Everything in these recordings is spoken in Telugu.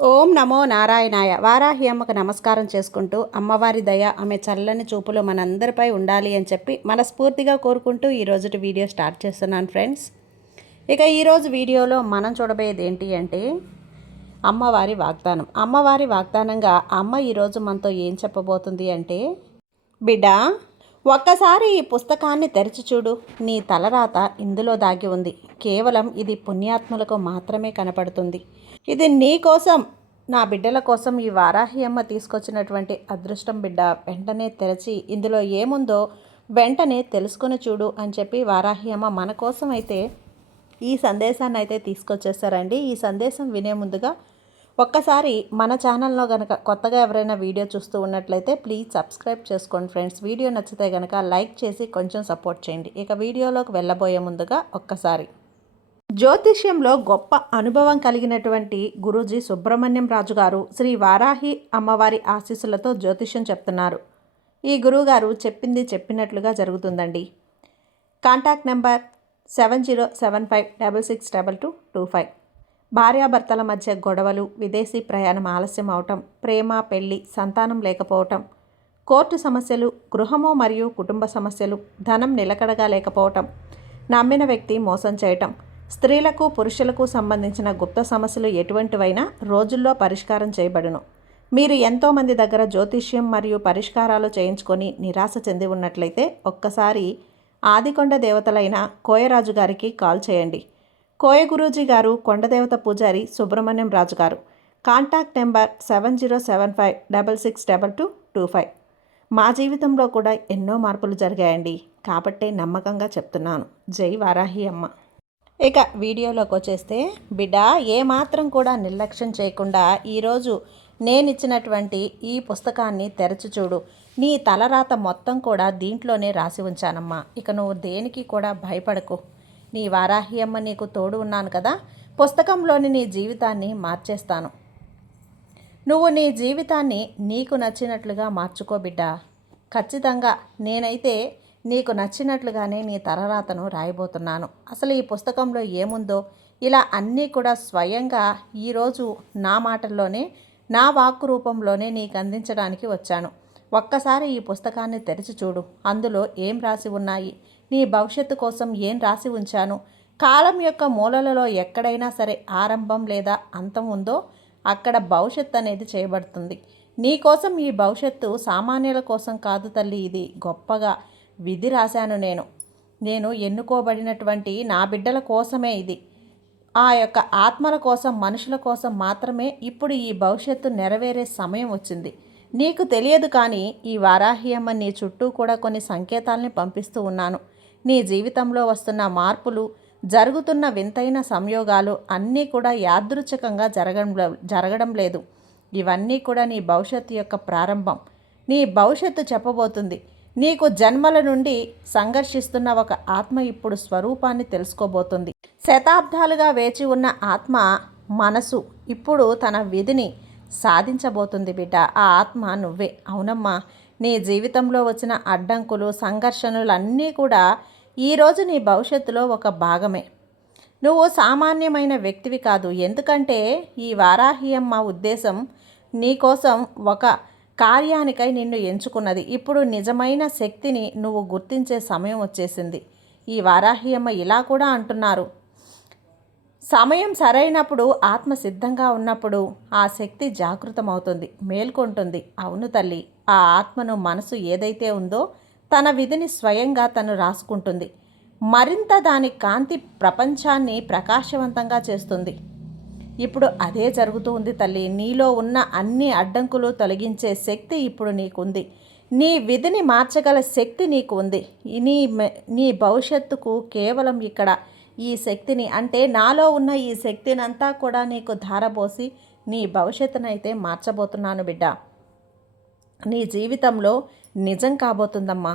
ఓం నమో నారాయణాయ. వారాహి అమ్మకు నమస్కారం చేసుకుంటూ అమ్మవారి దయ ఆమె చల్లని చూపులు మనందరిపై ఉండాలి అని చెప్పి మనస్ఫూర్తిగా కోరుకుంటూ ఈరోజుటి వీడియో స్టార్ట్ చేస్తున్నాను ఫ్రెండ్స్. ఇక ఈరోజు వీడియోలో మనం చూడబోయేది ఏంటి అంటే అమ్మవారి వాగ్దానం. అమ్మవారి వాగ్దానంగా అమ్మ ఈరోజు మనతో ఏం చెప్పబోతుంది అంటే, బిడ్డ, ఒక్కసారి ఈ పుస్తకాన్ని తెరిచి చూడు. నీ తలరాత ఇందులో దాగి ఉంది. కేవలం ఇది పుణ్యాత్ములకు మాత్రమే కనపడుతుంది. ఇది నీ కోసం, నా బిడ్డల కోసం ఈ వారాహి అమ్మ తీసుకొచ్చినటువంటి అదృష్టం బిడ్డ. వెంటనే తెరచి ఇందులో ఏముందో వెంటనే తెలుసుకొని చూడు అని చెప్పి వారాహి అమ్మ మన కోసం అయితే ఈ సందేశాన్ని అయితే తీసుకొచ్చేస్తారండి. ఈ సందేశం వినే ముందుగా ఒక్కసారి మన ఛానల్లో కనుక కొత్తగా ఎవరైనా వీడియో చూస్తూ ఉన్నట్లయితే ప్లీజ్ సబ్స్క్రైబ్ చేసుకోండి ఫ్రెండ్స్. వీడియో నచ్చితే కనుక లైక్ చేసి కొంచెం సపోర్ట్ చేయండి. ఇక వీడియోలోకి వెళ్ళబోయే ముందుగా ఒక్కసారి జ్యోతిష్యంలో గొప్ప అనుభవం కలిగినటువంటి గురూజీ సుబ్రహ్మణ్యం రాజు గారు శ్రీ వారాహి అమ్మవారి ఆశీస్సులతో జ్యోతిష్యం చెప్తున్నారు. ఈ గురువుగారు చెప్పింది చెప్పినట్లుగా జరుగుతుందండి. Contact number 7075662225. భార్యాభర్తల మధ్య గొడవలు, విదేశీ ప్రయాణం ఆలస్యం అవటం, ప్రేమ, పెళ్లి, సంతానం లేకపోవటం, కోర్టు సమస్యలు, గృహము మరియు కుటుంబ సమస్యలు, ధనం నిలకడగా లేకపోవటం, నమ్మిన వ్యక్తి మోసం చేయటం, స్త్రీలకు పురుషులకు సంబంధించిన గుప్త సమస్యలు ఎటువంటివైనా రోజుల్లో పరిష్కారం చేయబడును. మీరు ఎంతోమంది దగ్గర జ్యోతిష్యం మరియు పరిష్కారాలు చేయించుకొని నిరాశ చెంది ఉన్నట్లయితే ఒక్కసారి ఆదికొండ దేవతలైన కోయరాజు గారికి కాల్ చేయండి. కోయ గురూజీ గారు కొండదేవత పూజారి సుబ్రహ్మణ్యం రాజు గారు. Contact number 7075662225. మా జీవితంలో కూడా ఎన్నో మార్పులు జరిగాయండి, కాబట్టే నమ్మకంగా చెప్తున్నాను. జై వారాహి అమ్మ. ఇక వీడియోలోకి వచ్చేస్తే, బిడ్డ, ఏమాత్రం కూడా నిర్లక్ష్యం చేయకుండా ఈరోజు నేనిచ్చినటువంటి ఈ పుస్తకాన్ని తెరచి చూడు. నీ తలరాత మొత్తం కూడా దీంట్లోనే రాసి ఉంచానమ్మా. ఇక నువ్వు దేనికి కూడా భయపడకు. నీ వారాహి అమ్మ నీకు తోడు ఉన్నాను కదా. పుస్తకంలోని నీ జీవితాన్ని మార్చేస్తాను. నువ్వు నీ జీవితాన్ని నీకు నచ్చినట్లుగా మార్చుకో బిడ్డ. ఖచ్చితంగా నేనైతే నీకు నచ్చినట్లుగానే నీ తలరాతను రాయబోతున్నాను. అసలు ఈ పుస్తకంలో ఏముందో ఇలా అన్నీ కూడా స్వయంగా ఈరోజు నా మాటల్లోనే, నా వాక్కు రూపంలోనే నీకు అందించడానికి వచ్చాను. ఒక్కసారి ఈ పుస్తకాన్ని తెరిచి చూడు. అందులో ఏం రాసి ఉన్నాయి, నీ భవిష్యత్తు కోసం ఏం రాసి ఉంచాను, కాలం యొక్క మూలలలో ఎక్కడైనా సరే ఆరంభం లేదా అంతం ఉందో అక్కడ భవిష్యత్తు అనేది చేయబడుతుంది. నీ కోసం ఈ భవిష్యత్తు సామాన్యుల కోసం కాదు తల్లి, ఇది గొప్పగా విధి రాశాను నేను ఎన్నుకోబడినటువంటి నా బిడ్డల కోసమే ఇది. ఆ యొక్క ఆత్మల కోసం, మనుషుల కోసం మాత్రమే ఇప్పుడు ఈ భవిష్యత్తు నెరవేరే సమయం వచ్చింది. నీకు తెలియదు కానీ ఈ వారాహి అమ్మ నీ చుట్టూ కూడా కొన్ని సంకేతాలని పంపిస్తూ ఉన్నాను. నీ జీవితంలో వస్తున్న మార్పులు, జరుగుతున్న వింతైన సంయోగాలు అన్నీ కూడా యాదృచ్ఛికంగా జరగడం లేదు. ఇవన్నీ కూడా నీ భవిష్యత్తు యొక్క ప్రారంభం. నీ భవిష్యత్తు చెప్పబోతుంది. నీకు జన్మల నుండి సంఘర్షిస్తున్న ఒక ఆత్మ ఇప్పుడు స్వరూపాన్ని తెలుసుకోబోతుంది. శతాబ్దాలుగా వేచి ఉన్న ఆత్మ మనసు ఇప్పుడు తన విధిని సాధించబోతుంది బిడ్డ. ఆ ఆత్మ నువ్వే. అవునమ్మా, నీ జీవితంలో వచ్చిన అడ్డంకులు, సంఘర్షణలు అన్నీ కూడా ఈరోజు నీ భవిష్యత్తులో ఒక భాగమే. నువ్వు సామాన్యమైన వ్యక్తివి కాదు. ఎందుకంటే ఈ వారాహి అమ్మ ఉద్దేశం నీకోసం ఒక కార్యానికై నిన్ను ఎంచుకున్నది. ఇప్పుడు నిజమైన శక్తిని నువ్వు గుర్తించే సమయం వచ్చేసింది. ఈ వారాహి అమ్మ ఇలా కూడా అంటున్నారు, సమయం సరైనప్పుడు, ఆత్మ సిద్ధంగా ఉన్నప్పుడు ఆ శక్తి జాగృతమవుతుంది, మేల్కొంటుంది. అవును తల్లి, ఆ ఆత్మను మనసు ఏదైతే ఉందో తన విధిని స్వయంగా తను రాసుకుంటుంది. మరింత దాని కాంతి ప్రపంచాన్ని ప్రకాశవంతంగా చేస్తుంది. ఇప్పుడు అదే జరుగుతూ ఉంది తల్లి. నీలో ఉన్న అన్ని అడ్డంకులు తొలగించే శక్తి ఇప్పుడు నీకుంది. నీ విధిని మార్చగల శక్తి నీకు ఉంది. నీ భవిష్యత్తుకు కేవలం ఇక్కడ ఈ శక్తిని, అంటే నాలో ఉన్న ఈ శక్తిని అంతా కూడా నీకు ధారపోసి నీ భవిష్యత్తునైతే మార్చబోతున్నాను బిడ్డ. నీ జీవితంలో నిజం కాబోతుందమ్మా.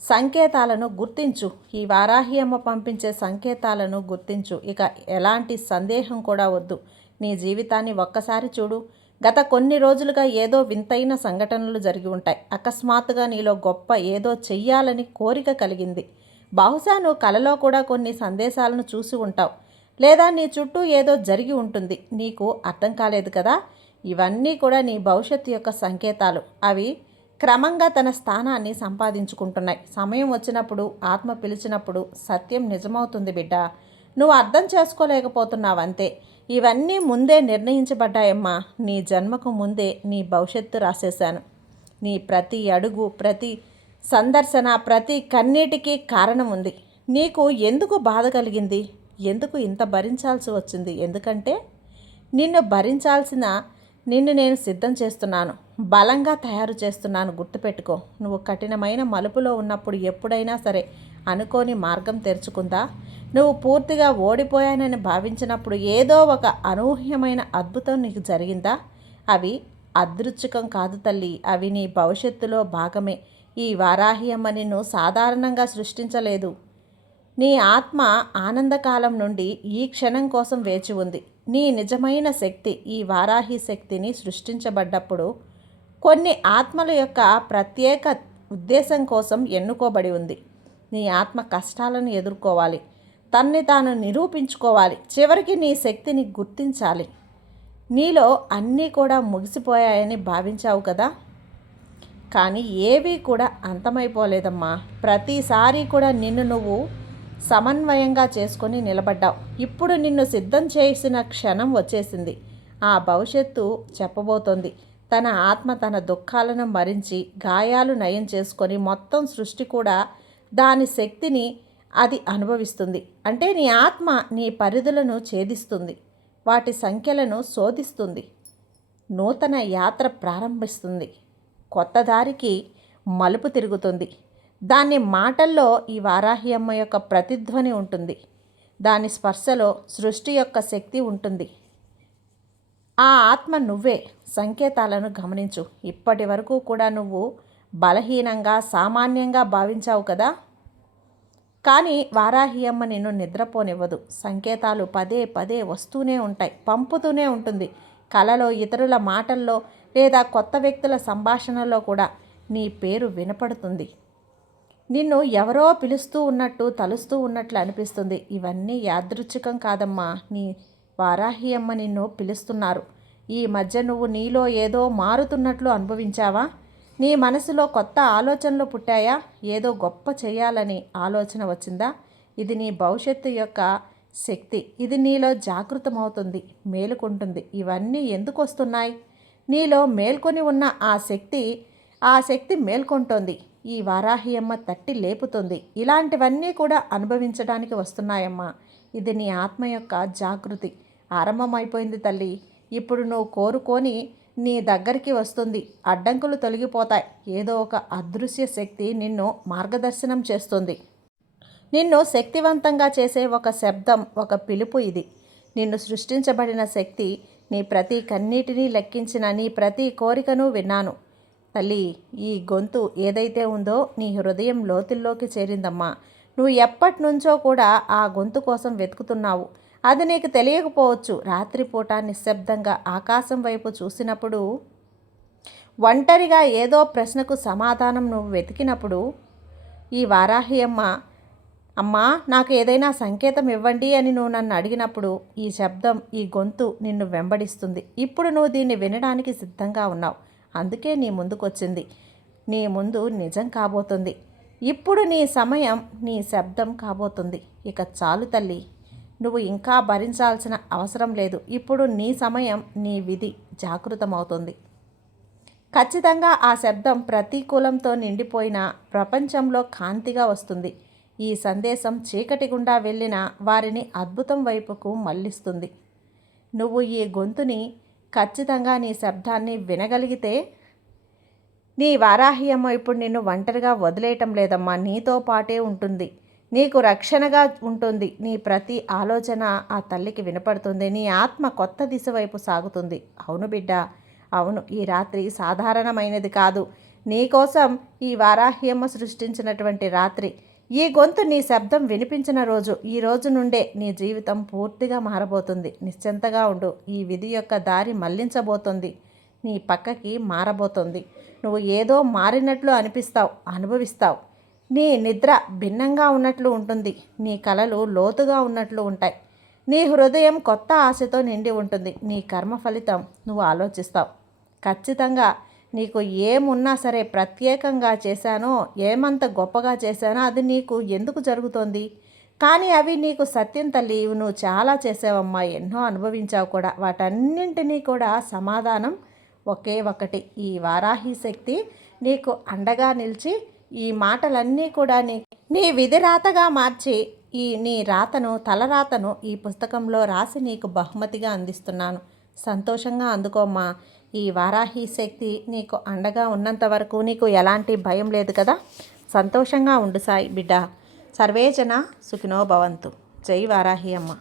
సంకేతాలను గుర్తించు. ఈ వారాహి అమ్మ పంపించే సంకేతాలను గుర్తించు. ఇక ఎలాంటి సందేహం కూడా వద్దు. నీ జీవితాన్ని ఒక్కసారి చూడు. గత కొన్ని రోజులుగా ఏదో వింతైన సంఘటనలు జరిగి ఉంటాయి. అకస్మాత్తుగా నీలో గొప్ప ఏదో చెయ్యాలని కోరిక కలిగింది. బహుశా నువ్వు కలలో కూడా కొన్ని సందేశాలను చూసి ఉంటావు. లేదా నీ చుట్టూ ఏదో జరిగి ఉంటుంది, నీకు అర్థం కాలేదు కదా. ఇవన్నీ కూడా నీ భవిష్యత్తు యొక్క సంకేతాలు. అవి క్రమంగా తన స్థానాన్ని సంపాదించుకుంటున్నాయి. సమయం వచ్చినప్పుడు, ఆత్మ పిలిచినప్పుడు సత్యం నిజమవుతుంది బిడ్డ. నువ్వు అర్థం చేసుకోలేకపోతున్నావు అంతే. ఇవన్నీ ముందే నిర్ణయించబడ్డాయమ్మా. నీ జన్మకు ముందే నీ భవిష్యత్తు రాసేశాను. నీ ప్రతి అడుగు, ప్రతి సందర్శన, ప్రతి కన్నీటికి కారణం ఉంది. నీకు ఎందుకు బాధ కలిగింది? ఎందుకు ఇంత భరించాల్సి వచ్చింది? ఎందుకంటే నిన్ను నేను సిద్ధం చేస్తున్నాను, బలంగా తయారు చేస్తున్నాను. గుర్తుపెట్టుకో. నువ్వు కఠినమైన మలుపులో ఉన్నప్పుడు ఎప్పుడైనా సరే అనుకోని మార్గం తెరుచుకుందా? నువ్వు పూర్తిగా ఓడిపోయానని భావించినప్పుడు ఏదో ఒక అనూహ్యమైన అద్భుతం నీకు జరిగిందా? అవి అదృచ్ఛికం కాదు తల్లి, అవి నీ భవిష్యత్తులో భాగమే. ఈ వారాహి అమ్మ నిన్ను సాధారణంగా సృష్టించలేదు. నీ ఆత్మ ఆనందకాలం నుండి ఈ క్షణం కోసం వేచి ఉంది. నీ నిజమైన శక్తి ఈ వారాహి శక్తిని సృష్టించబడ్డప్పుడు కొన్ని ఆత్మల యొక్క ప్రత్యేక ఉద్దేశం కోసం ఎన్నుకోబడి ఉంది. నీ ఆత్మ కష్టాలను ఎదుర్కోవాలి, తన్ని తాను నిరూపించుకోవాలి, చివరికి నీ శక్తిని గుర్తించాలి. నీలో అన్నీ కూడా ముగిసిపోయాయని భావించావు కదా, కానీ ఏవీ కూడా అంతమైపోలేదమ్మా. ప్రతిసారి కూడా నిన్ను నువ్వు సమన్వయంగా చేసుకొని నిలబడ్డావు. ఇప్పుడు నిన్ను సిద్ధం చేసిన క్షణం వచ్చేసింది. ఆ భవిష్యత్తు చెప్పబోతోంది. తన ఆత్మ తన దుఃఖాలను మరించి గాయాలు నయం చేసుకొని మొత్తం సృష్టి కూడా దాని శక్తిని అది అనుభవిస్తుంది. అంటే నీ ఆత్మ నీ పరిధులను ఛేదిస్తుంది, వాటి సంఖ్యలను శోధిస్తుంది, నూతన యాత్ర ప్రారంభిస్తుంది, కొత్త దారికి మలుపు తిరుగుతుంది. దాని మాటల్లో ఈ వారాహి అమ్మ యొక్క ప్రతిధ్వని ఉంటుంది. దాని స్పర్శలో సృష్టి యొక్క శక్తి ఉంటుంది. ఆ ఆత్మ నువ్వే. సంకేతాలను గమనించు. ఇప్పటి వరకు కూడా నువ్వు బలహీనంగా, సామాన్యంగా భావించావు కదా, కానీ వారాహి అమ్మ నిన్ను నిద్రపోనివ్వదు. సంకేతాలు పదే పదే వస్తూనే ఉంటాయి, పంపుతూనే ఉంటుంది. కలలో, ఇతరుల మాటల్లో లేదా కొత్త వ్యక్తుల సంభాషణలో కూడా నీ పేరు వినపడుతుంది. నిన్ను ఎవరో పిలుస్తూ ఉన్నట్టు, తలుస్తూ ఉన్నట్లు అనిపిస్తుంది. ఇవన్నీ యాదృచ్ఛికం కాదమ్మా. నీ వారాహి అమ్మ నిన్ను పిలుస్తున్నారు. ఈ మధ్య నువ్వు నీలో ఏదో మారుతున్నట్లు అనుభవించావా? నీ మనసులో కొత్త ఆలోచనలు పుట్టాయా? ఏదో గొప్ప చేయాలని ఆలోచన వచ్చిందా? ఇది నీ భవిష్యత్తు యొక్క శక్తి. ఇది నీలో జాగృతమవుతుంది, మేలుకుంటుంది. ఇవన్నీ ఎందుకు వస్తున్నాయి? నీలో మేల్కొని ఉన్న ఆ శక్తి మేల్కొంటోంది. ఈ వారాహి అమ్మ తట్టి లేపుతుంది. ఇలాంటివన్నీ కూడా అనుభవించడానికి వస్తున్నాయమ్మా. ఇది నీ ఆత్మ యొక్క జాగృతి ఆరంభమైపోయింది తల్లి. ఇప్పుడు నువ్వు కోరుకొని నీ దగ్గరికి వస్తుంది. అడ్డంకులు తొలగిపోతాయి. ఏదో ఒక అదృశ్య శక్తి నిన్ను మార్గదర్శనం చేస్తుంది. నిన్ను శక్తివంతంగా చేసే ఒక శబ్దం, ఒక పిలుపు ఇది. నిన్ను సృష్టించబడిన శక్తి నీ ప్రతి కన్నీటిని లెక్కించిన, నీ ప్రతి కోరికను విన్నాను తల్లి. ఈ గొంతు ఏదైతే ఉందో నీ హృదయం లోతుల్లోకి చేరిందమ్మా. నువ్వు ఎప్పటి నుంచో కూడా ఆ గొంతు కోసం వెతుకుతున్నావు. అది నీకు తెలియకపోవచ్చు. రాత్రిపూట నిశ్శబ్దంగా ఆకాశం వైపు చూసినప్పుడు, ఒంటరిగా ఏదో ప్రశ్నకు సమాధానం నువ్వు వెతికినప్పుడు, ఈ వారాహి అమ్మా నాకు ఏదైనా సంకేతం ఇవ్వండి అని నువ్వు నన్ను అడిగినప్పుడు, ఈ శబ్దం, ఈ గొంతు నిన్ను వెంబడిస్తుంది. ఇప్పుడు నువ్వు దీన్ని వినడానికి సిద్ధంగా ఉన్నావు. అందుకే నీ ముందుకొచ్చింది. నీ ముందు నిజం కాబోతుంది. ఇప్పుడు నీ సమయం, నీ శబ్దం కాబోతుంది. ఇక చాలు తల్లి, నువ్వు ఇంకా భరించాల్సిన అవసరం లేదు. ఇప్పుడు నీ సమయం, నీ విధి జాగృతమవుతుంది. ఖచ్చితంగా ఆ శబ్దం ప్రతికూలంతో నిండిపోయిన ప్రపంచంలో కాంతిగా వస్తుంది. ఈ సందేశం చీకటి గుండా వెళ్ళిన వారిని అద్భుతం వైపుకు మళ్ళిస్తుంది. నువ్వు ఈ గొంతుని, ఖచ్చితంగా నీ శబ్దాన్ని వినగలిగితే, నీ వారాహి అమ్మ ఇప్పుడు నిన్ను ఒంటరిగా వదిలేయటం లేదమ్మా. నీతో పాటే ఉంటుంది, నీకు రక్షణగా ఉంటుంది. నీ ప్రతి ఆలోచన ఆ తల్లికి వినపడుతుంది. నీ ఆత్మ కొత్త దిశ వైపు సాగుతుంది. అవును బిడ్డ, అవును. ఈ రాత్రి సాధారణమైనది కాదు. నీకోసం ఈ వారాహి అమ్మ సృష్టించినటువంటి రాత్రి. ఈ గొంతు, నీ శబ్దం వినిపించిన రోజు. ఈ రోజు నుండే నీ జీవితం పూర్తిగా మారబోతుంది. నిశ్చింతగా ఉండు. ఈ విధి యొక్క దారి మళ్లించబోతుంది, నీ పక్కకి మారబోతుంది. నువ్వు ఏదో మారినట్లు అనిపిస్తావు, అనుభవిస్తావు. నీ నిద్ర భిన్నంగా ఉన్నట్లు ఉంటుంది. నీ కలలు లోతుగా ఉన్నట్లు ఉంటాయి. నీ హృదయం కొత్త ఆశతో నిండి ఉంటుంది. నీ కర్మ ఫలితం నువ్వు ఆలోచిస్తావు. ఖచ్చితంగా నీకు ఏమున్నా సరే ప్రత్యేకంగా చేశానో, ఏమంత గొప్పగా చేశానో అది నీకు ఎందుకు జరుగుతోంది? కానీ అవి నీకు సత్యం తల్లి, నువ్వు చాలా చేసావమ్మా, ఎన్నో అనుభవించావు కూడా. వాటన్నింటినీ కూడా సమాధానం ఒకే ఒకటి. ఈ వారాహి శక్తి నీకు అండగా నిలిచి ఈ మాటలన్నీ కూడా నీ విధిరాతగా మార్చి నీ రాతను, తలరాతను ఈ పుస్తకంలో రాసి నీకు బహుమతిగా అందిస్తున్నాను. సంతోషంగా అందుకోమ్మా. ఈ వారాహి శక్తి నీకు అండగా ఉన్నంత వరకు నీకు ఎలాంటి భయం లేదు కదా. సంతోషంగా ఉండు సాయి బిడ్డ. సర్వేజన సుఖినో భవంతు. జై వారాహి అమ్మ.